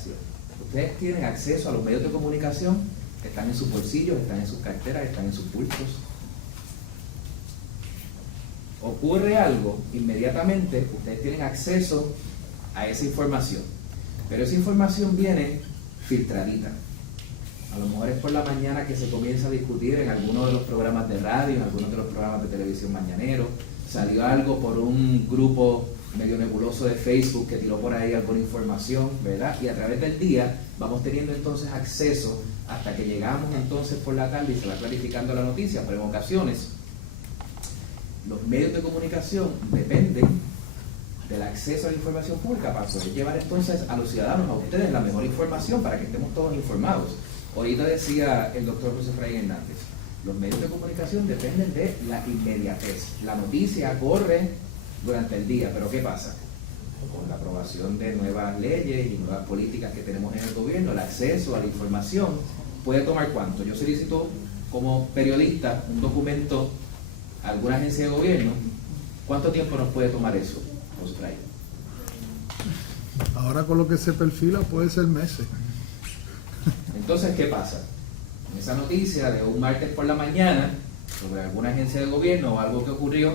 comunicación. Ustedes tienen acceso a los medios de comunicación, están en sus bolsillos, están en sus carteras, están en sus bultos. Ocurre algo, inmediatamente ustedes tienen acceso a esa información, pero esa información viene filtradita. A lo mejor es por la mañana que se comienza a discutir en algunos de los programas de radio, en algunos de los programas de televisión mañaneros. Salió algo por un grupo medio nebuloso de Facebook que tiró por ahí alguna información, ¿verdad? Y a través del día vamos teniendo entonces acceso hasta que llegamos entonces por la tarde y se va clarificando la noticia, pero en ocasiones los medios de comunicación dependen del acceso a la información pública para poder llevar entonces a los ciudadanos, a ustedes, la mejor información para que estemos todos informados. Ahorita decía el doctor José Efraín Hernández, los medios de comunicación dependen de la inmediatez. La noticia corre durante el día, pero ¿qué pasa? Con la aprobación de nuevas leyes y nuevas políticas que tenemos en el gobierno, el acceso a la información puede tomar ¿cuánto? Yo solicito como periodista un documento a alguna agencia de gobierno, ¿cuánto tiempo nos puede tomar eso? José Efraín. Ahora con lo que se perfila puede ser meses. Entonces, ¿qué pasa? En esa noticia de un martes por la mañana sobre alguna agencia de gobierno o algo que ocurrió,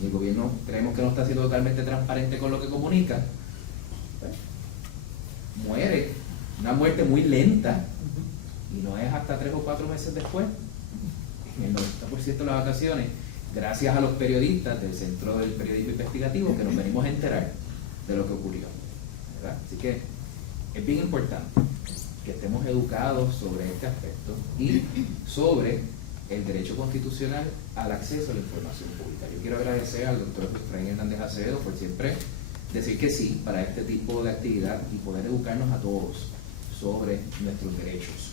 y el gobierno creemos que no está siendo totalmente transparente con lo que comunica, pues, muere, una muerte muy lenta, y no es hasta 3 o 4 meses después, en el 90% de las vacaciones, gracias a los periodistas del Centro del Periodismo Investigativo, que nos venimos a enterar de lo que ocurrió, ¿verdad? Así que es bien importante que estemos educados sobre este aspecto y sobre el derecho constitucional al acceso a la información pública. Yo quiero agradecer al doctor Efraín Hernández Acevedo por siempre decir que sí para este tipo de actividad y poder educarnos a todos sobre nuestros derechos.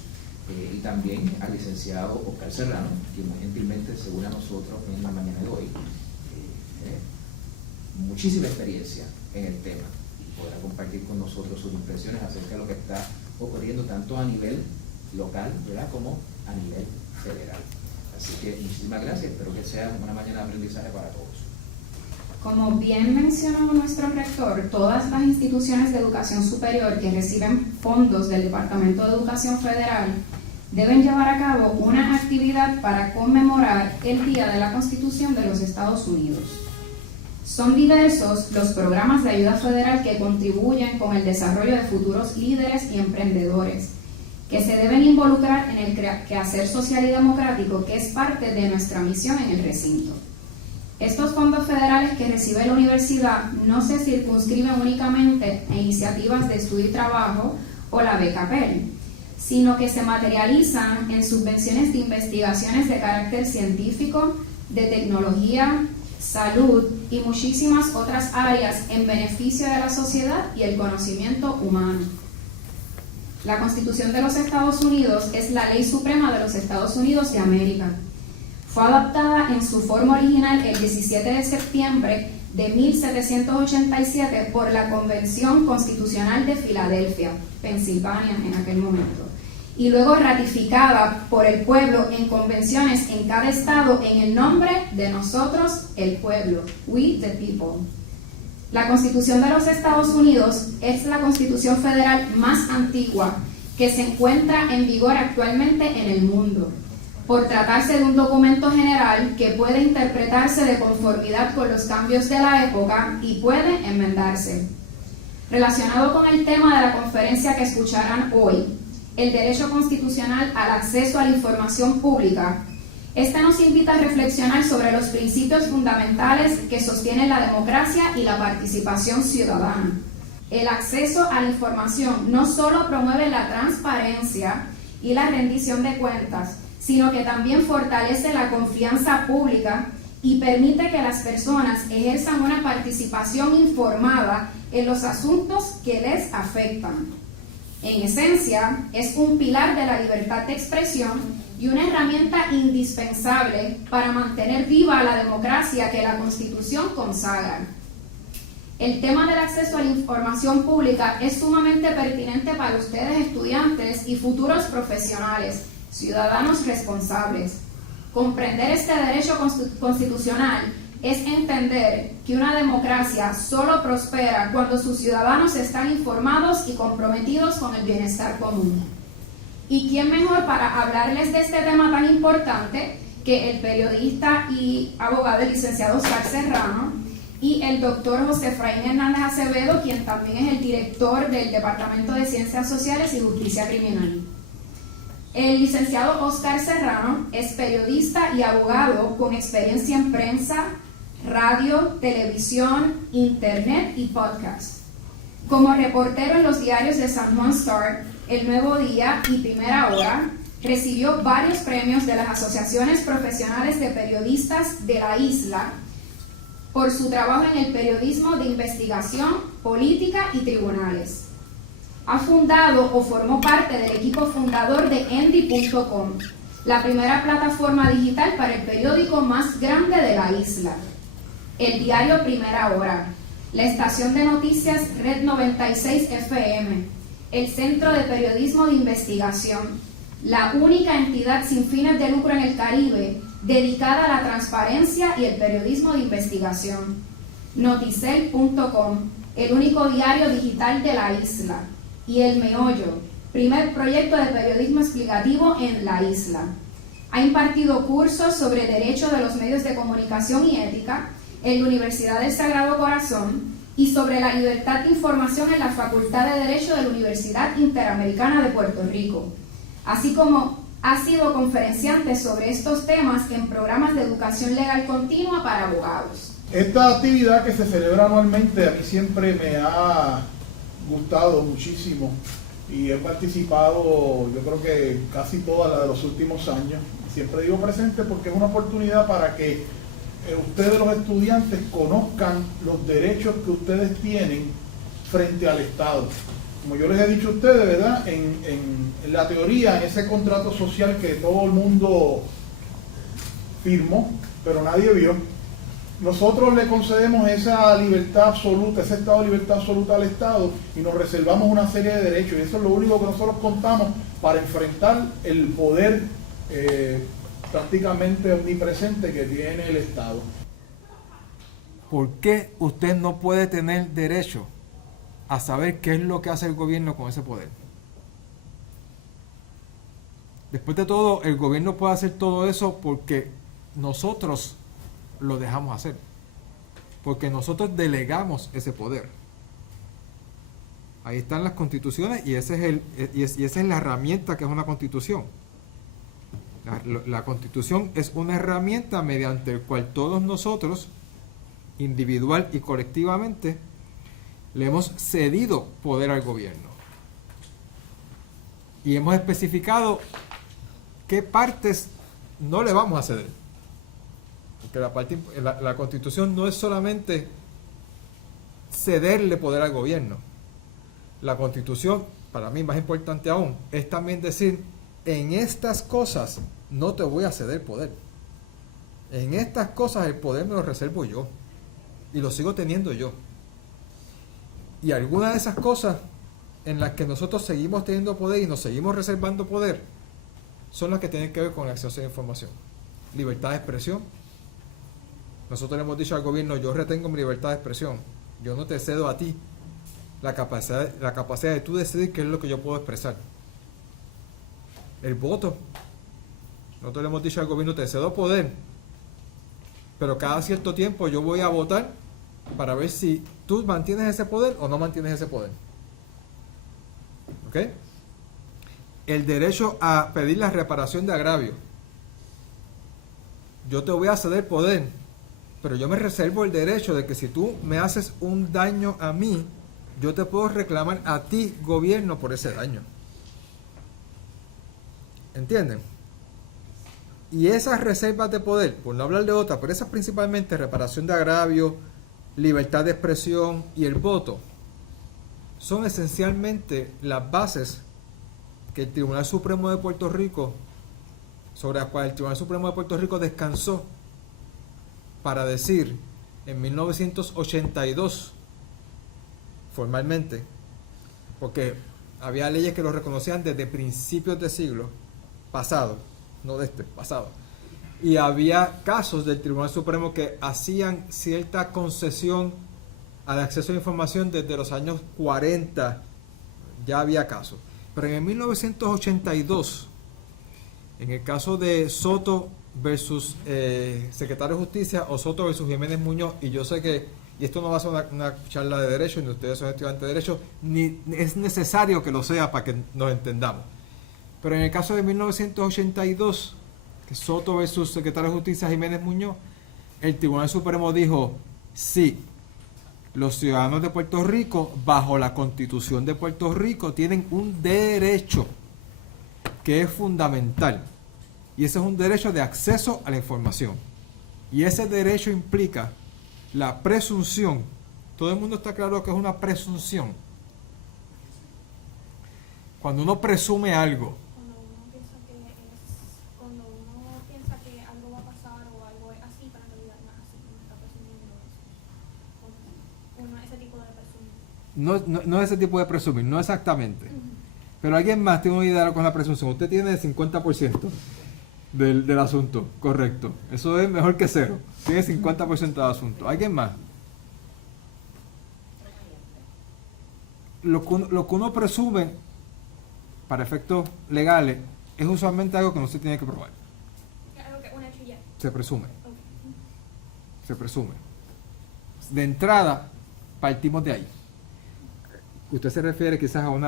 Y también al licenciado Oscar Serrano, quien muy gentilmente se une a nosotros en la mañana de hoy. Muchísima experiencia en el tema y podrá compartir con nosotros sus impresiones acerca de lo que está ocurriendo tanto a nivel local, ¿verdad?, como a nivel federal. Así que muchísimas gracias, espero que sea una mañana de aprendizaje para todos. Como bien mencionó nuestro rector, todas las instituciones de educación superior que reciben fondos del Departamento de Educación Federal deben llevar a cabo una actividad para conmemorar el Día de la Constitución de los Estados Unidos. Son diversos los programas de ayuda federal que contribuyen con el desarrollo de futuros líderes y emprendedores, que se deben involucrar en el quehacer social y democrático, que es parte de nuestra misión en el recinto. Estos fondos federales que recibe la universidad no se circunscriben únicamente a iniciativas de estudio y trabajo o la beca Pell, sino que se materializan en subvenciones de investigaciones de carácter científico, de tecnología, salud y muchísimas otras áreas en beneficio de la sociedad y el conocimiento humano. La Constitución de los Estados Unidos es la ley suprema de los Estados Unidos de América. Fue adoptada en su forma original el 17 de septiembre de 1787 por la Convención Constitucional de Filadelfia, Pensilvania en aquel momento, y luego ratificada por el pueblo en convenciones en cada estado en el nombre de nosotros, el pueblo, we the people. La Constitución de los Estados Unidos es la Constitución federal más antigua que se encuentra en vigor actualmente en el mundo, por tratarse de un documento general que puede interpretarse de conformidad con los cambios de la época y puede enmendarse. Relacionado con el tema de la conferencia que escucharán hoy, el derecho constitucional al acceso a la información pública, esta nos invita a reflexionar sobre los principios fundamentales que sostienen la democracia y la participación ciudadana. El acceso a la información no solo promueve la transparencia y la rendición de cuentas, sino que también fortalece la confianza pública y permite que las personas ejerzan una participación informada en los asuntos que les afectan. En esencia, es un pilar de la libertad de expresión y una herramienta indispensable para mantener viva la democracia que la Constitución consagra. El tema del acceso a la información pública es sumamente pertinente para ustedes, estudiantes y futuros profesionales, ciudadanos responsables. Comprender este derecho constitucional es entender que una democracia solo prospera cuando sus ciudadanos están informados y comprometidos con el bienestar común. ¿Y quién mejor para hablarles de este tema tan importante que el periodista y abogado el licenciado Oscar Serrano y el doctor José Efraín Hernández Acevedo, quien también es el director del Departamento de Ciencias Sociales y Justicia Criminal? El licenciado Oscar Serrano es periodista y abogado con experiencia en prensa, radio, televisión, internet y podcast. Como reportero en los diarios de San Juan Star, El Nuevo Día y Primera Hora, recibió varios premios de las asociaciones profesionales de periodistas de la isla por su trabajo en el periodismo de investigación, política y tribunales. Ha fundado o formó parte del equipo fundador de Endy.com, la primera plataforma digital para el periódico más grande de la isla, el diario Primera Hora, la estación de noticias Red 96 FM, el Centro de Periodismo de Investigación, la única entidad sin fines de lucro en el Caribe dedicada a la transparencia y el periodismo de investigación, Noticel.com, el único diario digital de la isla, y El Meollo, primer proyecto de periodismo explicativo en la isla. Ha impartido cursos sobre derecho de los medios de comunicación y ética en la Universidad del Sagrado Corazón y sobre la libertad de información en la Facultad de Derecho de la Universidad Interamericana de Puerto Rico, así como ha sido conferenciante sobre estos temas en programas de educación legal continua para abogados. Esta actividad que se celebra anualmente a mí siempre me ha gustado muchísimo y he participado, yo creo que casi todas las de los últimos años. Siempre digo presente porque es una oportunidad para que ustedes, los estudiantes, conozcan los derechos que ustedes tienen frente al Estado. Como yo les he dicho a ustedes, ¿verdad? En la teoría, en ese contrato social que todo el mundo firmó, pero nadie vio, nosotros le concedemos esa libertad absoluta, ese estado de libertad absoluta al Estado y nos reservamos una serie de derechos, y eso es lo único que nosotros contamos para enfrentar el poder prácticamente omnipresente que tiene el Estado. ¿Por qué usted no puede tener derecho a saber qué es lo que hace el gobierno con ese poder? Después de todo, el gobierno puede hacer todo eso porque nosotros lo dejamos hacer, porque nosotros delegamos ese poder. Ahí están las constituciones y esa es la herramienta que es una constitución. La constitución es una herramienta mediante la cual todos nosotros, individual y colectivamente, le hemos cedido poder al gobierno. Y hemos especificado qué partes no le vamos a ceder. Porque la Constitución no es solamente cederle poder al gobierno. La Constitución, para mí más importante aún, es también decir, en estas cosas no te voy a ceder poder. En estas cosas el poder me lo reservo yo. Y lo sigo teniendo yo. Y algunas de esas cosas en las que nosotros seguimos teniendo poder y nos seguimos reservando poder son las que tienen que ver con el acceso a la información. Libertad de expresión. Nosotros le hemos dicho al gobierno, yo retengo mi libertad de expresión. Yo no te cedo a ti la capacidad de tú decidir qué es lo que yo puedo expresar. El voto. Nosotros le hemos dicho al gobierno, te cedo poder, pero cada cierto tiempo yo voy a votar para ver si tú mantienes ese poder o no mantienes ese poder. ¿Ok? El derecho a pedir la reparación de agravio. Yo te voy a ceder poder, pero yo me reservo el derecho de que si tú me haces un daño a mí, yo te puedo reclamar a ti, gobierno, por ese daño. ¿Entienden? Y esas reservas de poder, por no hablar de otras, pero esas principalmente, reparación de agravio, libertad de expresión y el voto, son esencialmente las bases que el Tribunal Supremo de Puerto Rico, sobre las cuales el Tribunal Supremo de Puerto Rico descansó para decir en 1982, formalmente, porque había leyes que lo reconocían desde principios del siglo pasado, no de este, pasado, Y había casos del Tribunal Supremo que hacían cierta concesión al acceso a la información desde los años 40. Ya había casos. Pero en el 1982, en el caso de Soto versus Secretario de Justicia o Soto versus Jiménez Muñoz, y yo sé que, y esto no va a ser una charla de derecho, ni ustedes son estudiantes de derecho, ni es necesario que lo sea para que nos entendamos. Pero en el caso de 1982, que Soto versus Secretario de Justicia Jiménez Muñoz, el Tribunal Supremo dijo, sí, los ciudadanos de Puerto Rico, bajo la Constitución de Puerto Rico, tienen un derecho que es fundamental. Y ese es un derecho de acceso a la información. Y ese derecho implica la presunción. Todo el mundo está claro que es una presunción. Cuando uno presume algo, Cuando uno piensa que algo va a pasar o algo es así, pero en realidad no es así, uno está presumiendo eso. Ese tipo de presumir. no es ese tipo de presumir, no exactamente. Pero alguien más tiene una idea con la presunción. Usted tiene el 50% del asunto, correcto. Eso es mejor que cero. Tiene 50% del asunto. ¿Alguien más? Lo que uno presume para efectos legales es usualmente algo que no se tiene que probar. Es algo que un hecho ya. Se presume. Ok. Se presume. De entrada, partimos de ahí. Usted se refiere quizás a un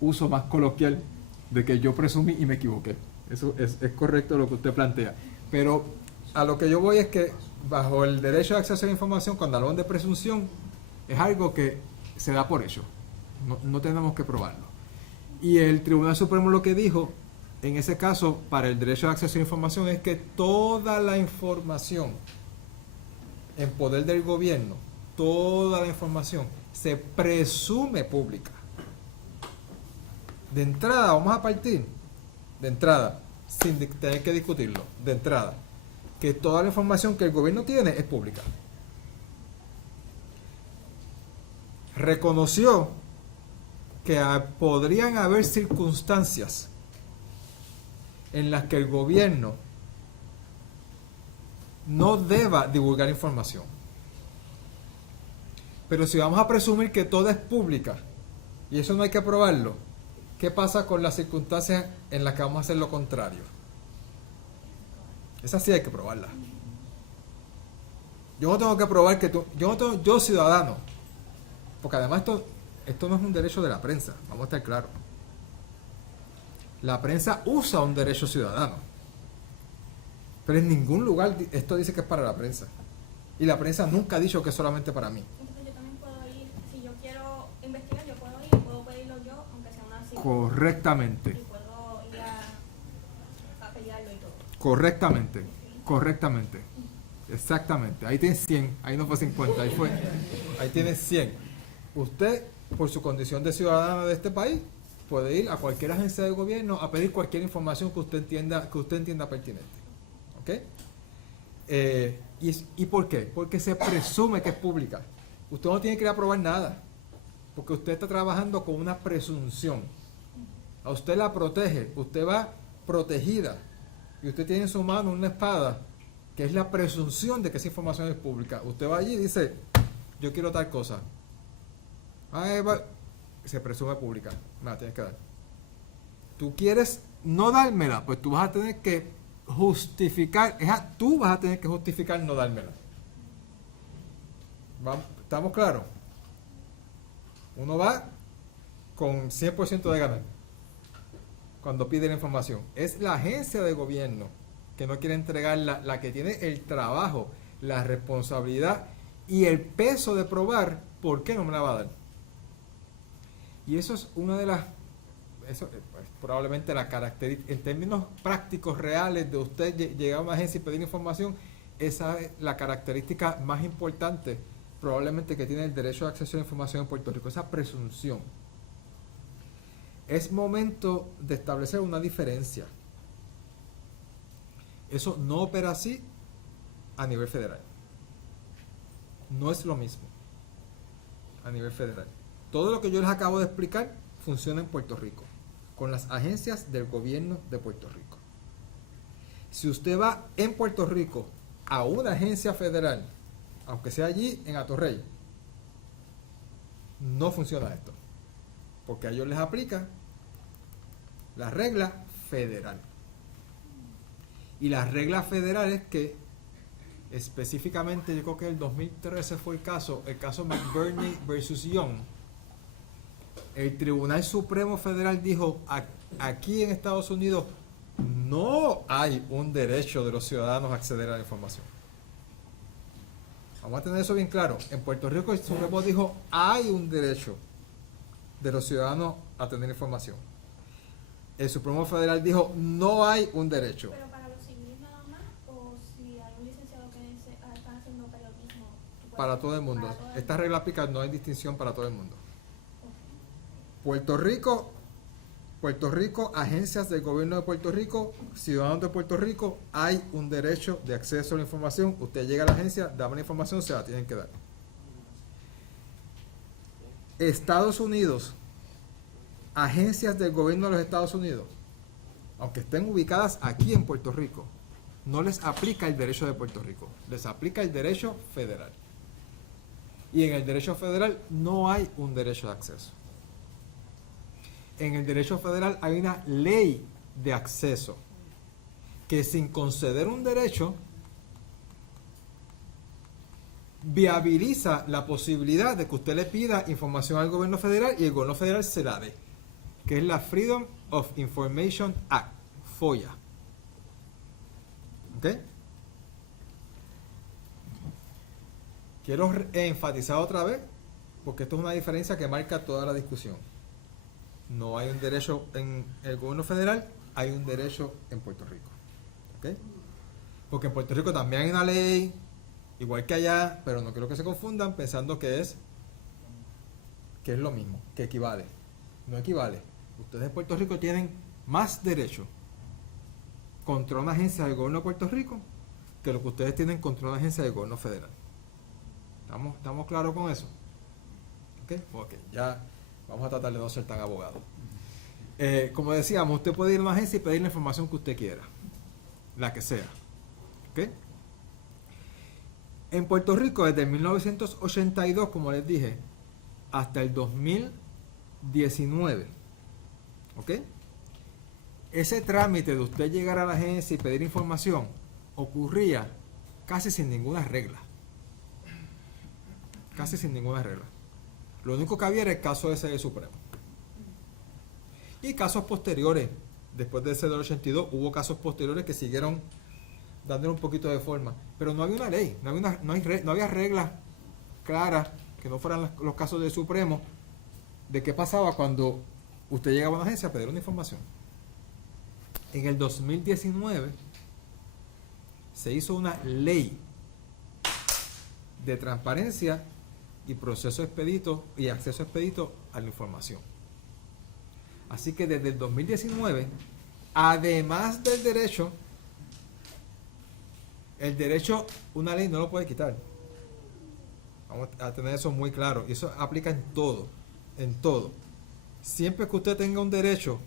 uso más coloquial de que yo presumí y me equivoqué. Eso es correcto lo que usted plantea. Pero a lo que yo voy es que bajo el derecho de acceso a la información, cuando hablamos de presunción, es algo que se da por hecho. No tenemos que probarlo. Y el Tribunal Supremo lo que dijo, en ese caso, para el derecho de acceso a la información, es que toda la información en poder del gobierno, toda la información, se presume pública. De entrada, vamos a partir, de entrada, sin tener que discutirlo, de entrada, que toda la información que el gobierno tiene es pública. Reconoció que podrían haber circunstancias en las que el gobierno no deba divulgar información. Pero si vamos a presumir que toda es pública, y eso no hay que probarlo, ¿qué pasa con las circunstancias en las que vamos a hacer lo contrario? Esa sí hay que probarla. Yo no tengo que probar que yo ciudadano, porque además esto no es un derecho de la prensa, vamos a estar claros. La prensa usa un derecho ciudadano, pero en ningún lugar esto dice que es para la prensa. Y la prensa nunca ha dicho que es solamente para mí. Entonces yo también puedo ir, si yo quiero investigar, yo puedo ir y puedo pedirlo yo, aunque sea una cita. Correctamente. Y puedo ir a pelearlo y todo. Correctamente. Exactamente. Ahí tienes 100, ahí no fue 50, ahí tienes 100. Usted, por su condición de ciudadano de este país, puede ir a cualquier agencia de gobierno a pedir cualquier información que usted entienda pertinente. ¿Ok? ¿Y por qué? Porque se presume que es pública. Usted no tiene que ir a probar nada, porque usted está trabajando con una presunción. A usted la protege, usted va protegida, y usted tiene en su mano una espada, que es la presunción de que esa información es pública. Usted va allí y dice, yo quiero tal cosa. Se presume pública, me la tienes que dar. Tú quieres no dármela, pues tú vas a tener que justificar, tú vas a tener que justificar no dármela. ¿Estamos claros? Uno va con 100% de ganar cuando pide la información. Es la agencia de gobierno que no quiere entregarla, la que tiene el trabajo, la responsabilidad y el peso de probar por qué no me la va a dar. Y eso es una de las, eso es probablemente la característica, en términos prácticos reales de usted llegar a una agencia y pedir información, esa es la característica más importante probablemente que tiene el derecho de acceso a la información en Puerto Rico, esa presunción. Es momento de establecer una diferencia. Eso no opera así a nivel federal. No es lo mismo a nivel federal. Todo lo que yo les acabo de explicar funciona en Puerto Rico, con las agencias del gobierno de Puerto Rico. Si usted va en Puerto Rico a una agencia federal, aunque sea allí en Atorrey, no funciona esto. Porque a ellos les aplica la regla federal. Y la regla federal es que específicamente, yo creo que el 2013 fue el caso McBurney versus Young. El Tribunal Supremo Federal dijo, aquí en Estados Unidos no hay un derecho de los ciudadanos a acceder a la información. Vamos a tener eso bien claro. En Puerto Rico el Supremo dijo, hay un derecho de los ciudadanos a tener información. El Supremo Federal dijo, no hay un derecho. Pero para los civiles nada más, o si algún licenciado que están haciendo periodismo. Para todo el mundo. Para todo el Esta mundo. regla aplica, no hay distinción para todo el mundo. Ok. Puerto Rico, agencias del gobierno de Puerto Rico, ciudadanos de Puerto Rico, hay un derecho de acceso a la información. Usted llega a la agencia, dame la información, se la tienen que dar. Estados Unidos, agencias del gobierno de los Estados Unidos, aunque estén ubicadas aquí en Puerto Rico, no les aplica el derecho de Puerto Rico, les aplica el derecho federal. Y en el derecho federal no hay un derecho de acceso. En el derecho federal hay una ley de acceso que, sin conceder un derecho, viabiliza la posibilidad de que usted le pida información al gobierno federal y el gobierno federal se la dé, que es la Freedom of Information Act, FOIA. ¿Ok? Quiero enfatizar otra vez, porque esto es una diferencia que marca toda la discusión. No hay un derecho en el gobierno federal, hay un derecho en Puerto Rico. ¿Ok? Porque en Puerto Rico también hay una ley, igual que allá, pero no quiero que se confundan pensando que es lo mismo, que equivale. No equivale. Ustedes en Puerto Rico tienen más derecho contra una agencia del gobierno de Puerto Rico que lo que ustedes tienen contra una agencia del gobierno federal. ¿Estamos claros con eso? Ok, ya vamos a tratar de no ser tan abogados. Como decíamos, usted puede ir a una agencia y pedir la información que usted quiera, la que sea. ¿Ok? En Puerto Rico, desde 1982, como les dije, hasta el 2019, ¿ok? Ese trámite de usted llegar a la agencia y pedir información ocurría casi sin ninguna regla. Casi sin ninguna regla. Lo único que había era el caso ese del Supremo. Y casos posteriores, después de ese del 82, hubo casos posteriores que siguieron dándole un poquito de forma. Pero no había una ley, no había reglas claras que no fueran los casos del Supremo de qué pasaba cuando usted llegaba a una agencia a pedir una información. En el 2019 se hizo una ley de transparencia y proceso expedito y acceso expedito a la información. Así que desde el 2019, además del derecho, el derecho, una ley no lo puede quitar. Vamos a tener eso muy claro. Y eso aplica en todo. En todo. Siempre que usted tenga un derecho,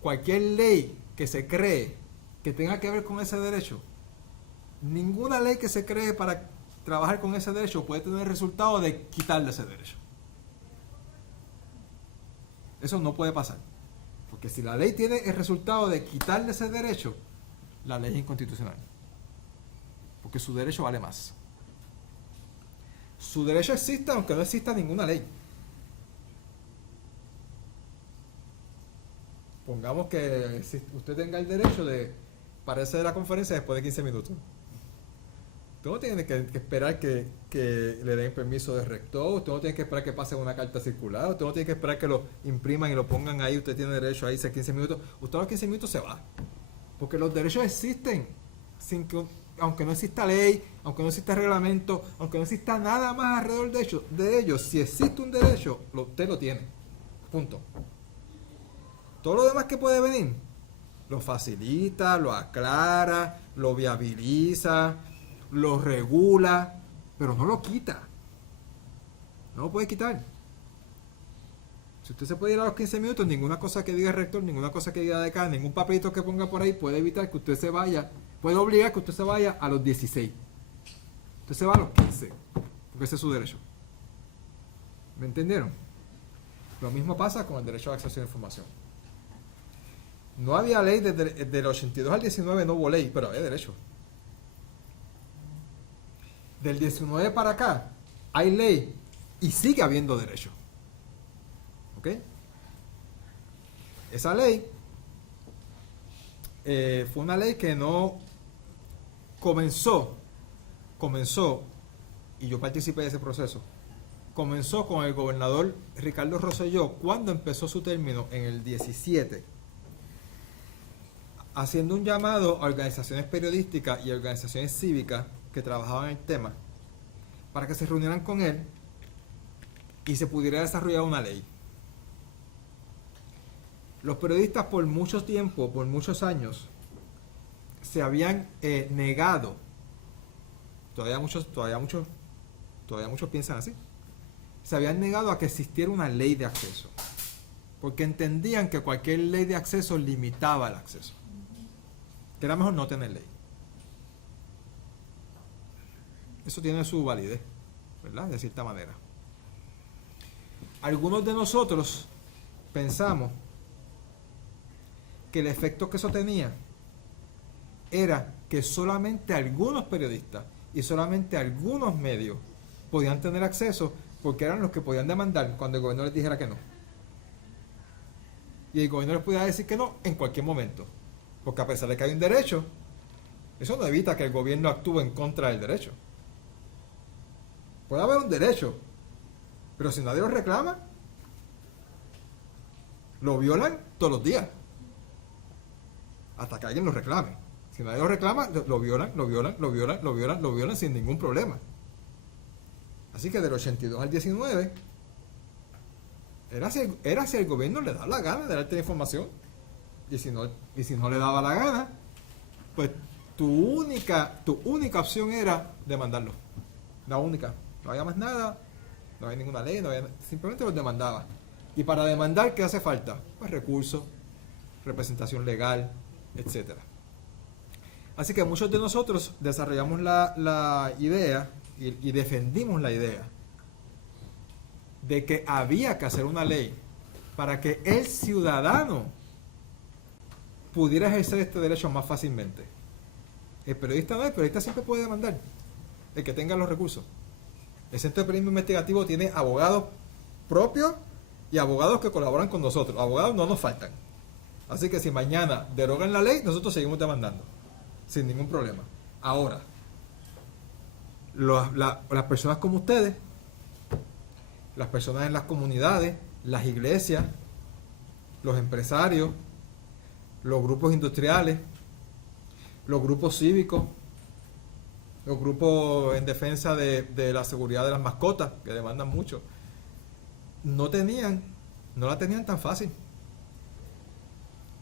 cualquier ley que se cree que tenga que ver con ese derecho, ninguna ley que se cree para trabajar con ese derecho puede tener el resultado de quitarle ese derecho. Eso no puede pasar. Porque si la ley tiene el resultado de quitarle ese derecho, la ley es inconstitucional. Porque su derecho vale más. Su derecho existe aunque no exista ninguna ley. Pongamos que usted tenga el derecho de pararse de la conferencia después de 15 minutos. Usted no tiene que esperar que le den permiso de rector, usted no tiene que esperar que pase una carta circular, usted no tiene que esperar que lo impriman y lo pongan ahí, usted tiene derecho a irse a 15 minutos. Usted a los 15 minutos se va. Porque los derechos existen, aunque no exista ley, aunque no exista reglamento, aunque no exista nada más alrededor de ellos, si existe un derecho, usted lo tiene. Punto. Todo lo demás que puede venir, lo facilita, lo aclara, lo viabiliza, lo regula, pero no lo quita. No lo puede quitar. Si usted se puede ir a los 15 minutos, ninguna cosa que diga el rector, ninguna cosa que diga de acá, ningún papelito que ponga por ahí puede evitar que usted se vaya, puede obligar que usted se vaya a los 16. Usted se va a los 15, porque ese es su derecho. ¿Me entendieron? Lo mismo pasa con el derecho al acceso a la información. No había ley desde del 82 al 19, no hubo ley, pero había derecho. Del 19 para acá hay ley y sigue habiendo derecho. ¿Ok? Esa ley fue una ley que no comenzó, y yo participé de ese proceso, comenzó con el gobernador Ricardo Rosselló cuando empezó su término en el 17, haciendo un llamado a organizaciones periodísticas y organizaciones cívicas que trabajaban en el tema para que se reunieran con él y se pudiera desarrollar una ley. Los periodistas por mucho tiempo, por muchos años, se habían negado, todavía muchos piensan así, se habían negado a que existiera una ley de acceso, porque entendían que cualquier ley de acceso limitaba el acceso, que era mejor no tener ley. Eso tiene su validez, ¿verdad? De cierta manera. Algunos de nosotros pensamos que el efecto que eso tenía era que solamente algunos periodistas y solamente algunos medios podían tener acceso porque eran los que podían demandar cuando el gobierno les dijera que no. Y el gobierno les podía decir que no en cualquier momento. Porque a pesar de que hay un derecho, eso no evita que el gobierno actúe en contra del derecho. Puede haber un derecho, pero si nadie lo reclama, lo violan todos los días. Hasta que alguien lo reclame. Si nadie lo reclama, lo violan sin ningún problema. Así que del 82 al 19 era si el gobierno le da la gana de darte la información. Y si no le daba la gana, pues tu única opción era demandarlo. La única. No había más nada, no había ninguna ley, simplemente los demandaba. Y para demandar, ¿qué hace falta? Pues recursos, representación legal, etcétera. Así que muchos de nosotros desarrollamos la idea y defendimos la idea de que había que hacer una ley para que el ciudadano pudiera ejercer este derecho más fácilmente. El periodista no, el periodista siempre puede demandar, el que tenga los recursos. El Centro de Periodismo Investigativo tiene abogados propios y abogados que colaboran con nosotros. Abogados no nos faltan. Así que si mañana derogan la ley, nosotros seguimos demandando, sin ningún problema. Ahora, las personas como ustedes, las personas en las comunidades, las iglesias, los empresarios, los grupos industriales, los grupos cívicos, los grupos en defensa de la seguridad de las mascotas, que demandan mucho, no la tenían tan fácil.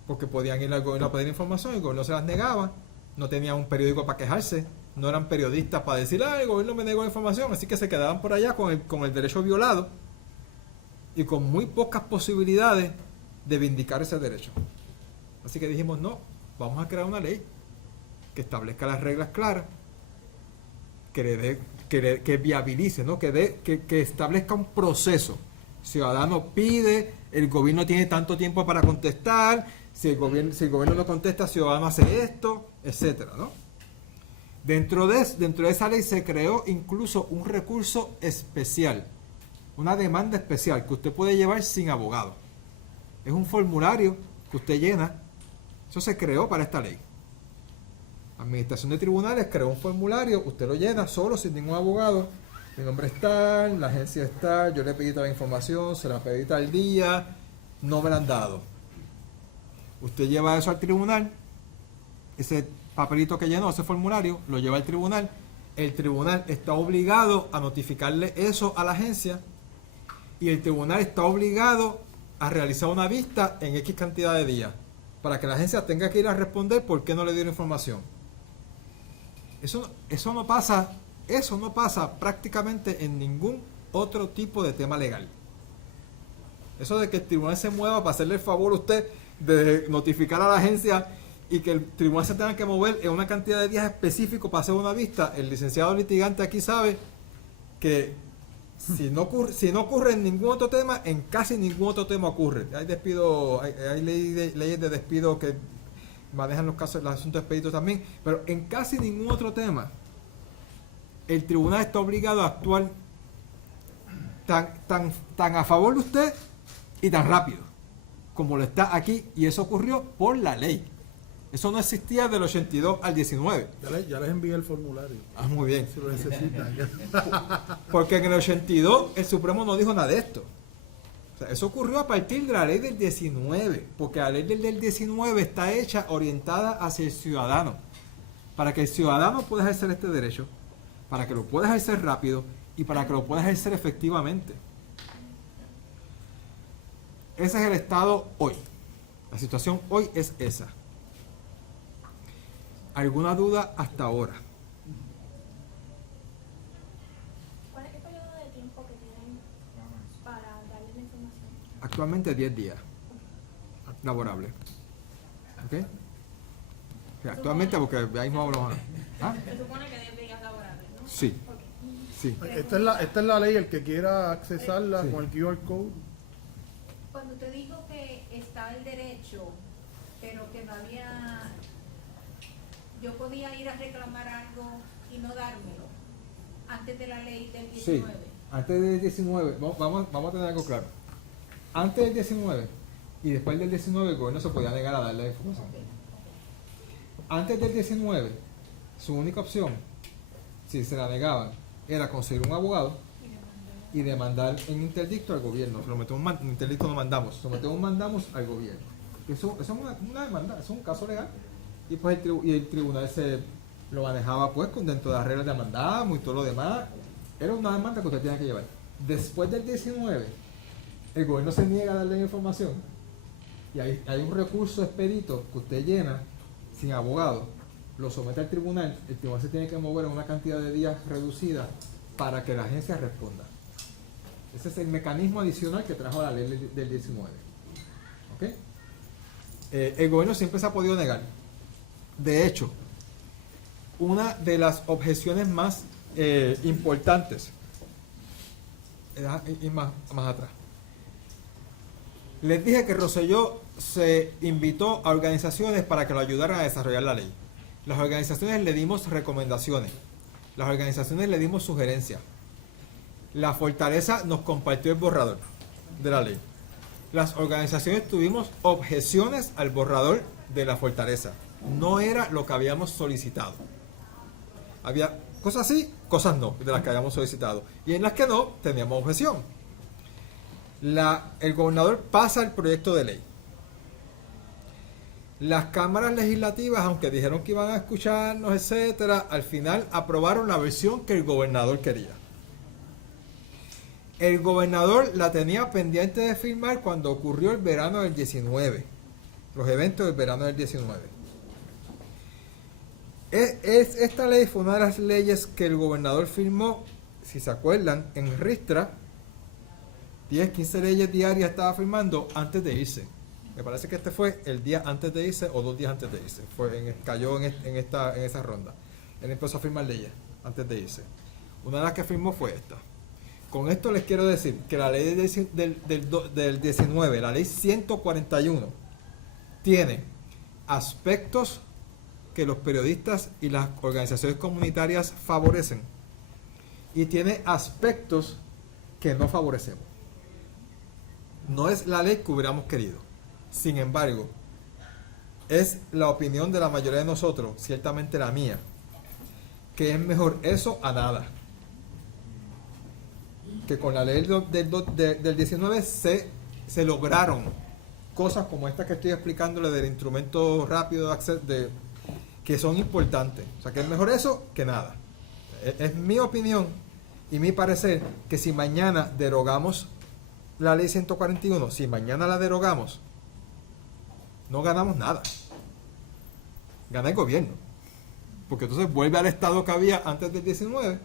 Porque podían ir al gobierno a pedir información, el gobierno se las negaba, no tenían un periódico para quejarse, no eran periodistas para decir, el gobierno me negó información, así que se quedaban por allá con el derecho violado y con muy pocas posibilidades de vindicar ese derecho. Así que dijimos, no, vamos a crear una ley que establezca las reglas claras, que viabilice, ¿no? que establezca un proceso. Ciudadano pide, el gobierno tiene tanto tiempo para contestar, si el gobierno no contesta, ciudadano hace esto, etcétera, ¿no? Dentro de esa ley se creó incluso un recurso especial, una demanda especial que usted puede llevar sin abogado. Es un formulario que usted llena. Eso se creó para esta ley. Administración de Tribunales creó un formulario, usted lo llena solo, sin ningún abogado. Mi nombre es tal, la agencia es tal, yo le pedí toda la información, se la pedí tal día, no me la han dado. Usted lleva eso al tribunal, ese papelito que llenó, ese formulario, lo lleva al tribunal. El tribunal está obligado a notificarle eso a la agencia y el tribunal está obligado a realizar una vista en X cantidad de días para que la agencia tenga que ir a responder por qué no le dieron información. Eso no pasa prácticamente en ningún otro tipo de tema legal. Eso de que el tribunal se mueva para hacerle el favor a usted de notificar a la agencia y que el tribunal se tenga que mover en una cantidad de días específicos para hacer una vista, el licenciado litigante aquí sabe que si no ocurre en ningún otro tema, en casi ningún otro tema ocurre. Hay despido, hay leyes de despido que manejan los casos, los asuntos expeditos también, pero en casi ningún otro tema el tribunal está obligado a actuar tan a favor de usted y tan rápido como lo está aquí, y eso ocurrió por la ley. Eso no existía del 82 al 19. Ya les envié el formulario. Ah, muy bien. Si lo necesitan. Porque en el 82 el Supremo no dijo nada de esto. O sea, eso ocurrió a partir de la ley del 19, porque la ley del 19 está hecha orientada hacia el ciudadano, para que el ciudadano pueda ejercer este derecho, para que lo pueda ejercer rápido y para que lo pueda ejercer efectivamente. Ese es el estado hoy. La situación hoy es esa. ¿Alguna duda hasta ahora? ¿Cuál es el periodo de tiempo que tienen para darle la información? Actualmente 10 días laborables. ¿Ok? Sí, actualmente, porque ahí mismo hablamos. ¿Ah? Se supone que 10 días laborables, ¿no? Sí, Ok. sí. Esta es la ley, el que quiera accesarla Sí. con el QR code. Cuando usted dijo que estaba el derecho, pero que no había, yo podía ir a reclamar algo y no dármelo antes de la ley del Sí, 19. antes del 19, vamos a tener algo claro. Antes del 19 y después del 19 el gobierno se podía negar a darle la información. Antes del 19, su única opción, si se la negaban, era conseguir un abogado y demandar en interdicto al gobierno. En interdicto no mandamos, sometemos un mandamos al gobierno. Eso es una demanda, eso es un caso legal. Y pues el tribunal se lo manejaba pues con dentro de las reglas de mandamos y todo lo demás. Era una demanda que usted tenía que llevar. Después del 19, el gobierno se niega a darle la información y hay un recurso expedito que usted llena sin abogado, lo somete al tribunal, el tribunal se tiene que mover en una cantidad de días reducida para que la agencia responda. Ese es el mecanismo adicional que trajo la ley del 19. ¿Ok? El gobierno siempre se ha podido negar. De hecho, una de las objeciones más importantes, y más atrás, les dije que Rosselló se invitó a organizaciones para que lo ayudaran a desarrollar la ley. Las organizaciones le dimos recomendaciones, las organizaciones le dimos sugerencias. La Fortaleza nos compartió el borrador de la ley. Las organizaciones tuvimos objeciones al borrador de la Fortaleza. No era lo que habíamos solicitado. Había cosas sí, cosas no, de las que habíamos solicitado. Y en las que no, teníamos objeción. El gobernador pasa el proyecto de ley. Las cámaras legislativas, aunque dijeron que iban a escucharnos, etcétera, al final aprobaron la versión que el gobernador quería. El gobernador la tenía pendiente de firmar cuando ocurrió el verano del 19, los eventos del verano del 19. Esta ley fue una de las leyes que el gobernador firmó, si se acuerdan, en Ristra. 10, 15 leyes diarias estaba firmando antes de irse. Me parece que este fue el día antes de irse o 2 días antes de irse. Cayó en esa ronda. Él empezó a firmar leyes antes de irse. Una de las que firmó fue esta. Con esto les quiero decir que la ley del 19, la ley 141, tiene aspectos que los periodistas y las organizaciones comunitarias favorecen y tiene aspectos que no favorecemos. No es la ley que hubiéramos querido. Sin embargo, es la opinión de la mayoría de nosotros, ciertamente la mía, que es mejor eso a nada. Que con la ley del 19 se lograron cosas como esta que estoy explicándole del instrumento rápido de acceso, que son importantes. O sea, que es mejor eso que nada. Es mi opinión y mi parecer que si mañana derogamos la ley 141, si mañana la derogamos, no ganamos nada. Gana el gobierno. Porque entonces vuelve al estado que había antes del 19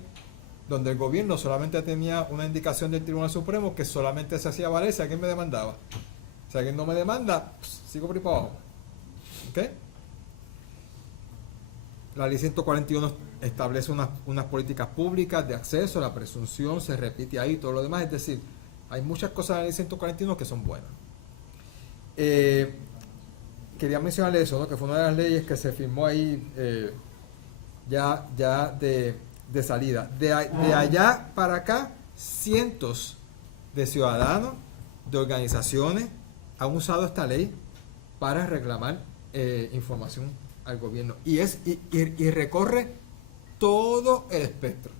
donde el gobierno solamente tenía una indicación del Tribunal Supremo que solamente se hacía valer si alguien me demandaba. Si alguien no me demanda, pues, sigo por ahí para abajo. ¿Ok? La ley 141 establece unas políticas públicas de acceso, la presunción se repite ahí, todo lo demás. Es decir, hay muchas cosas en la ley 141 que son buenas. Quería mencionarle eso, ¿no? Que fue una de las leyes que se firmó ahí ya de salida. De allá para acá, cientos de ciudadanos, de organizaciones, han usado esta ley para reclamar información al gobierno. Y recorre todo el espectro.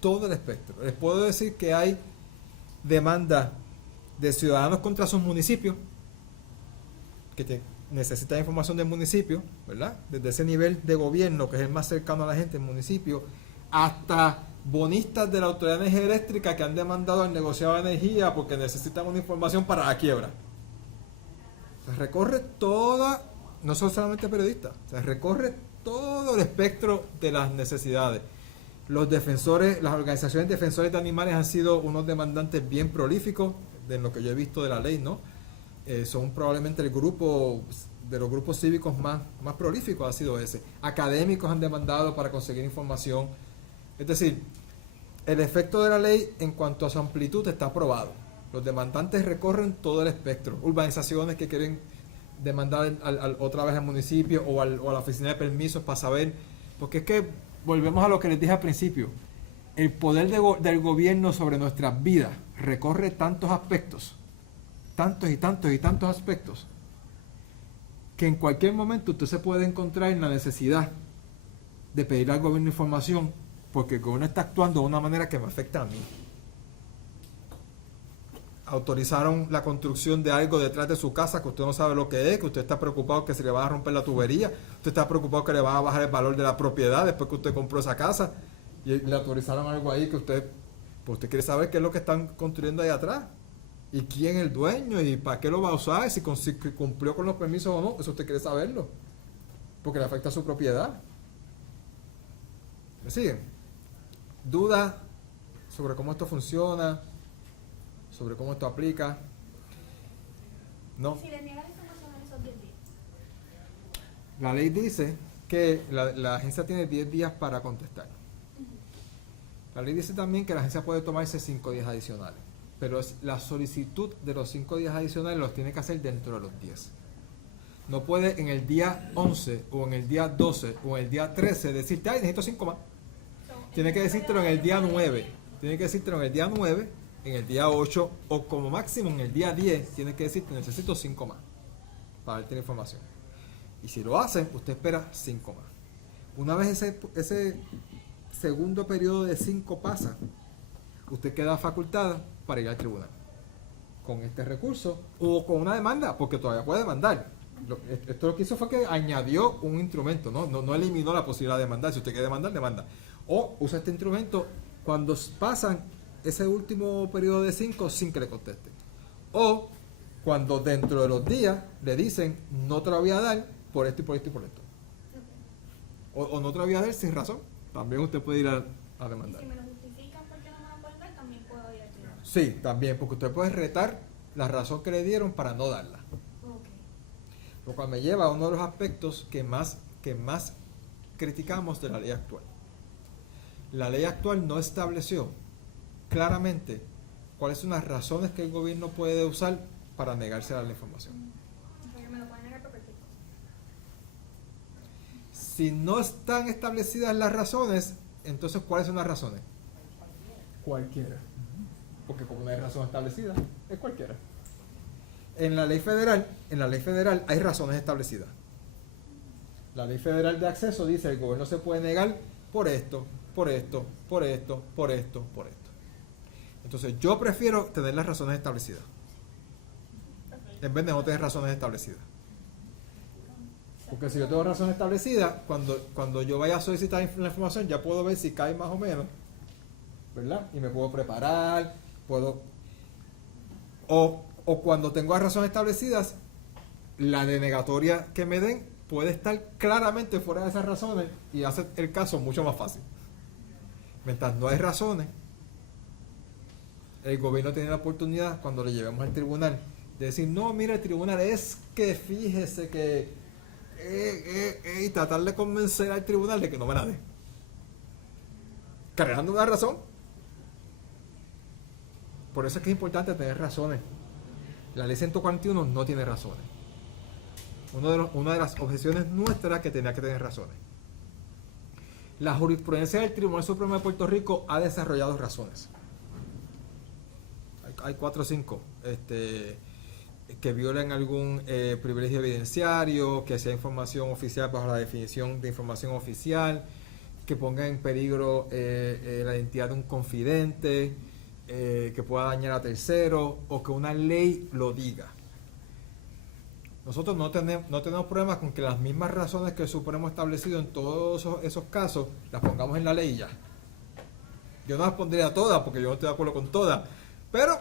Todo el espectro. Les puedo decir que hay demanda de ciudadanos contra sus municipios, que necesitan información del municipio, ¿verdad? Desde ese nivel de gobierno, que es el más cercano a la gente, el municipio, hasta bonistas de la Autoridad de Energía Eléctrica que han demandado al negociado de energía porque necesitan una información para la quiebra. Se recorre toda, no son solamente periodistas, se recorre todo el espectro de las necesidades. Los defensores, las organizaciones defensores de animales han sido unos demandantes bien prolíficos, de lo que yo he visto de la ley, ¿no? Son probablemente el grupo de los grupos cívicos más prolíficos ha sido ese. Académicos han demandado para conseguir información. Es decir, el efecto de la ley en cuanto a su amplitud está probado. Los demandantes recorren todo el espectro. Urbanizaciones que quieren demandar otra vez al municipio o a la oficina de permisos para saber, porque es que volvemos a lo que les dije al principio, el poder del gobierno sobre nuestras vidas recorre tantos aspectos, tantos y tantos y tantos aspectos, que en cualquier momento usted se puede encontrar en la necesidad de pedir al gobierno información porque el gobierno está actuando de una manera que me afecta a mí. Autorizaron la construcción de algo detrás de su casa que usted no sabe lo que es, que usted está preocupado que se le va a romper la tubería, usted está preocupado que le va a bajar el valor de la propiedad después que usted compró esa casa, y le autorizaron algo ahí que usted quiere saber qué es lo que están construyendo ahí atrás, y quién es el dueño, y para qué lo va a usar, si cumplió con los permisos o no, eso usted quiere saberlo, porque le afecta a su propiedad. ¿Me siguen? Dudas sobre cómo esto funciona, sobre cómo esto aplica. No. Si le niega la información en esos 10 días. La ley dice que la agencia tiene 10 días para contestar. La ley dice también que la agencia puede tomarse 5 días adicionales, pero la solicitud de los 5 días adicionales los tiene que hacer dentro de los 10. No puede en el día 11 o en el día 12 o en el día 13 decirte, ay, necesito 5 más. Tiene que decírtelo en el día 9. Tiene que decírtelo en el día 9, en el día 8 o como máximo en el día 10. Tiene que decirte, necesito 5 más para darte la información. Y si lo hacen, usted espera 5 más. Una vez ese segundo periodo de 5 pasa, usted queda facultada para ir al tribunal con este recurso o con una demanda, porque todavía puede demandar. Esto lo que hizo fue que añadió un instrumento, no eliminó la posibilidad de demandar. Si usted quiere demandar, demanda. O usa este instrumento cuando pasan ese último periodo de 5 sin que le contesten. O cuando dentro de los días le dicen, no te lo voy a dar por esto y por esto y por esto. O no te lo voy a dar sin razón. También usted puede ir a demandar. Si me lo justifican porque no me van a poder dar, también puedo ir al tribunal. Sí, también, porque usted puede retar la razón que le dieron para no darla. Ok. Lo cual me lleva a uno de los aspectos que más criticamos de la ley actual. La ley actual no estableció claramente cuáles son las razones que el gobierno puede usar para negarse a dar la información. Porque me lo pueden negar por cualquier cosa. Si no están establecidas las razones, entonces ¿cuáles son las razones? Cualquiera. Porque como no hay razón establecida, es cualquiera. En la ley federal hay razones establecidas. La ley federal de acceso dice que el gobierno se puede negar por esto, por esto, por esto, por esto, por esto. Entonces yo prefiero tener las razones establecidas en vez de no tener razones establecidas. Porque si yo tengo razones establecidas, cuando yo vaya a solicitar la información ya puedo ver si cae más o menos, ¿verdad? Y me puedo preparar, o cuando tengo razones establecidas, la denegatoria que me den puede estar claramente fuera de esas razones y hace el caso mucho más fácil. Mientras no hay razones, el gobierno tiene la oportunidad, cuando le llevemos al tribunal, de decir, no, mira, el tribunal es que fíjese que... y tratar de convencer al tribunal de que no me la dé. Cargando una razón. Por eso es que es importante tener razones. La ley 141 no tiene razones. Una de las objeciones nuestras es que tenía que tener razones. La jurisprudencia del Tribunal Supremo de Puerto Rico ha desarrollado razones. Hay 4 o 5 que violen algún privilegio evidenciario, que sea información oficial bajo la definición de información oficial, que ponga en peligro la identidad de un confidente, que pueda dañar a terceros, o que una ley lo diga. Nosotros no tenemos problemas con que las mismas razones que el Supremo ha establecido en todos esos casos las pongamos en la ley y ya. Yo no las pondría todas porque yo no estoy de acuerdo con todas, pero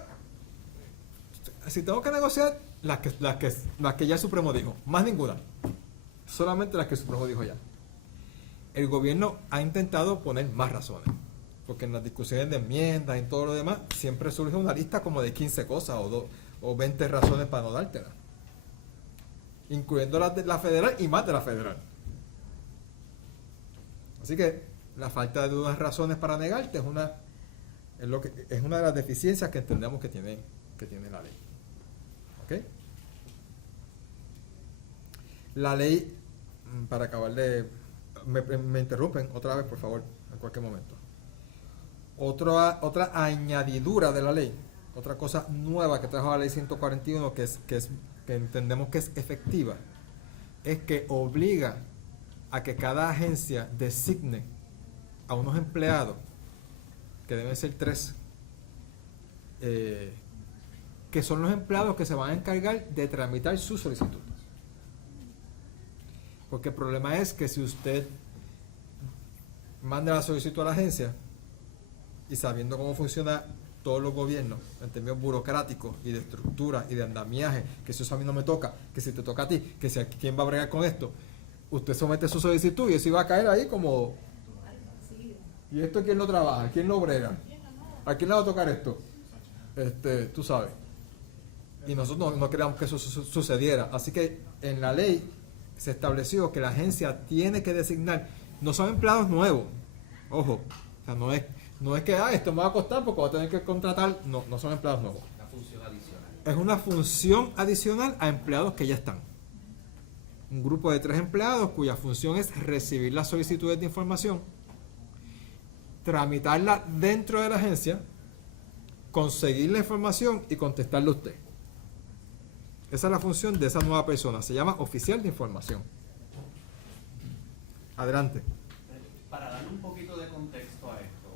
si tengo que negociar, las que ya el Supremo dijo, más ninguna, solamente las que el Supremo dijo ya. El gobierno ha intentado poner más razones, porque en las discusiones de enmiendas y todo lo demás siempre surge una lista como de 15 cosas o 20 razones para no dártela, incluyendo las de la federal y más de la federal. Así que la falta de unas razones para negarte es una de las deficiencias que entendemos que tiene la ley. ¿Ok? La ley, para acabar de... Me interrumpen otra vez, por favor, en cualquier momento. Otra añadidura de la ley, otra cosa nueva que trajo la ley 141 que entendemos que es efectiva, es que obliga a que cada agencia designe a unos empleados, que deben ser 3, que son los empleados que se van a encargar de tramitar su solicitud. Porque el problema es que si usted manda la solicitud a la agencia y sabiendo cómo funciona todos los gobiernos en términos burocráticos y de estructura y de andamiaje, que si eso a mí no me toca, que si te toca a ti, que si quién va a bregar con esto, usted somete su solicitud y eso iba a caer ahí como... ¿Y esto quién lo trabaja? ¿Quién lo brega? ¿A quién le va a tocar esto? Tú sabes. Y nosotros no queríamos que eso sucediera. Así que en la ley se estableció que la agencia tiene que designar, no son empleados nuevos, ojo, o sea, no es que esto me va a costar porque voy a tener que contratar, no son empleados nuevos. Una función adicional. Es una función adicional a empleados que ya están. Un grupo de 3 empleados cuya función es recibir las solicitudes de información, tramitarla dentro de la agencia, conseguir la información y contestarle a usted. Esa es la función de esa nueva persona. Se llama oficial de información. Adelante. Para darle un poquito de contexto a esto,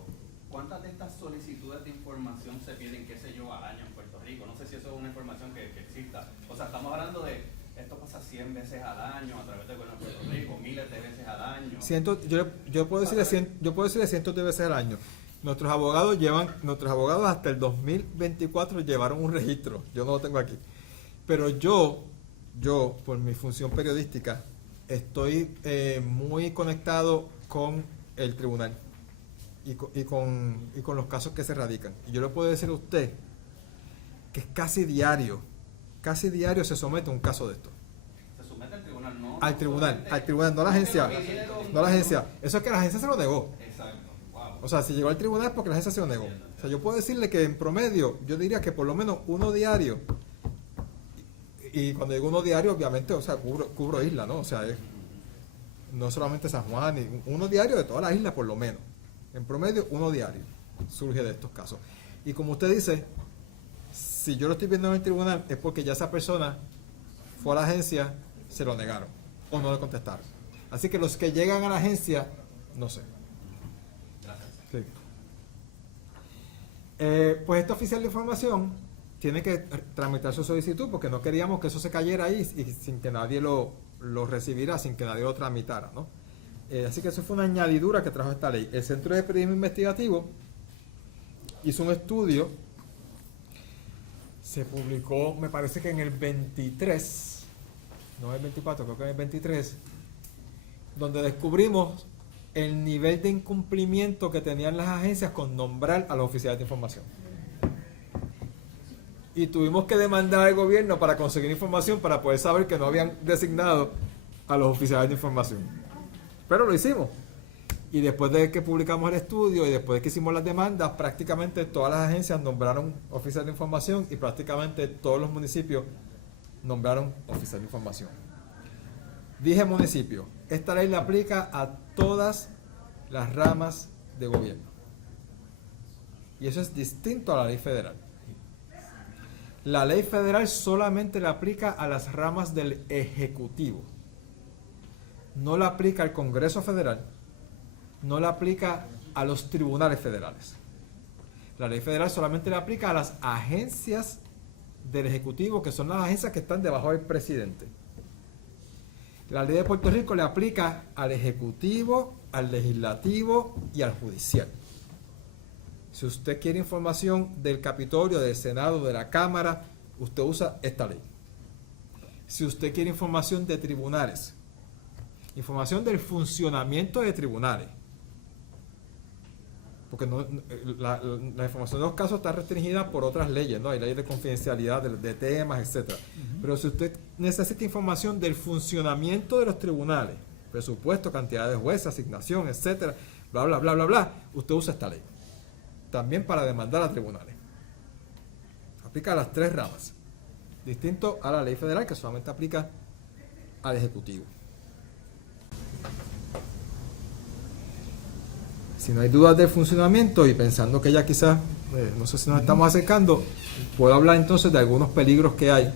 ¿cuántas de estas solicitudes de información se piden, qué sé yo, al año en Puerto Rico? No sé si eso es una información que exista. O sea, estamos hablando de, esto pasa 100 veces al año a través del gobierno de Puerto Rico, miles de veces al año. Yo puedo decirle cientos de veces al año. Nuestros abogados hasta el 2024 llevaron un registro. Yo no lo tengo aquí. Pero yo, por mi función periodística, estoy muy conectado con el tribunal y con los casos que se radican. Y yo le puedo decir a usted que es casi diario se somete un caso de esto. Se somete al tribunal, no. Al tribunal, no a la agencia. No a la agencia. Eso es que la agencia se lo negó. Exacto, wow. O sea, si llegó al tribunal es porque la agencia se lo negó. O sea, yo puedo decirle que en promedio, yo diría que por lo menos uno diario. Y cuando digo uno diario, obviamente, o sea, cubro isla, ¿no? O sea, no solamente San Juan, uno diario de toda la isla por lo menos. En promedio, uno diario surge de estos casos. Y como usted dice, si yo lo estoy viendo en el tribunal es porque ya esa persona fue a la agencia, se lo negaron o no le contestaron. Así que los que llegan a la agencia, no sé. Gracias. Sí. Pues este oficial de información tiene que tramitar su solicitud porque no queríamos que eso se cayera ahí y sin que nadie lo recibiera, sin que nadie lo tramitara, ¿no? Así que eso fue una añadidura que trajo esta ley. El Centro de Periodismo Investigativo hizo un estudio, se publicó, me parece que en el 23, no el 24, creo que en el 23, donde descubrimos el nivel de incumplimiento que tenían las agencias con nombrar a los oficiales de información. Y tuvimos que demandar al gobierno para conseguir información para poder saber que no habían designado a los oficiales de información. Pero lo hicimos. Y después de que publicamos el estudio y después de que hicimos las demandas, prácticamente todas las agencias nombraron oficiales de información y prácticamente todos los municipios nombraron oficiales de información. Dije municipio, esta ley la aplica a todas las ramas de gobierno. Y eso es distinto a la ley federal. La ley federal solamente la aplica a las ramas del Ejecutivo. No la aplica al Congreso Federal, no la aplica a los tribunales federales. La ley federal solamente la aplica a las agencias del Ejecutivo, que son las agencias que están debajo del presidente. La ley de Puerto Rico le aplica al Ejecutivo, al Legislativo y al Judicial. Si usted quiere información del Capitolio, del Senado, de la Cámara, usted usa esta ley. Si usted quiere información de tribunales, información del funcionamiento de tribunales, porque la información de los casos está restringida por otras leyes, ¿no? Hay leyes de confidencialidad, de temas, etc. Pero si usted necesita información del funcionamiento de los tribunales, presupuesto, cantidad de jueces, asignación, etcétera, bla, bla, bla, bla, bla, usted usa esta ley. También para demandar a tribunales. Aplica a las tres ramas. Distinto a la ley federal, que solamente aplica al Ejecutivo. Si no hay dudas del funcionamiento y pensando que ya quizás, no sé si nos estamos acercando, puedo hablar entonces de algunos peligros que hay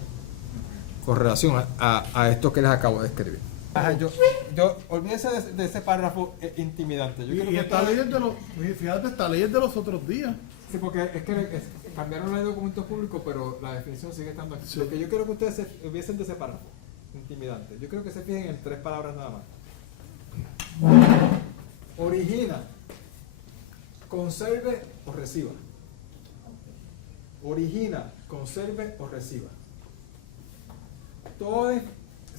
con relación a esto que les acabo de escribir. Olvídese de ese párrafo intimidante. Y esta ley es de los, fíjate, esta ley es de los otros días. Sí, porque es que cambiaron la ley de documentos públicos, pero la definición sigue estando aquí. Sí. Lo que yo quiero que ustedes se olviden de ese párrafo intimidante. Yo creo que se fijen en 3 palabras nada más. Origina, conserve o reciba. Origina, conserve o reciba.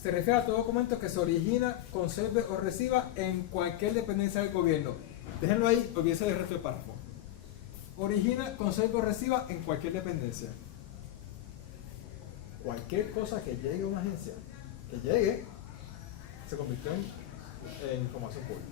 Se refiere a todo documento que se origina, conserve o reciba en cualquier dependencia del gobierno. Déjenlo ahí, olvídense del resto del párrafo. Origina, conserve o reciba en cualquier dependencia. Cualquier cosa que llegue a una agencia, que llegue, se convirtió en información pública.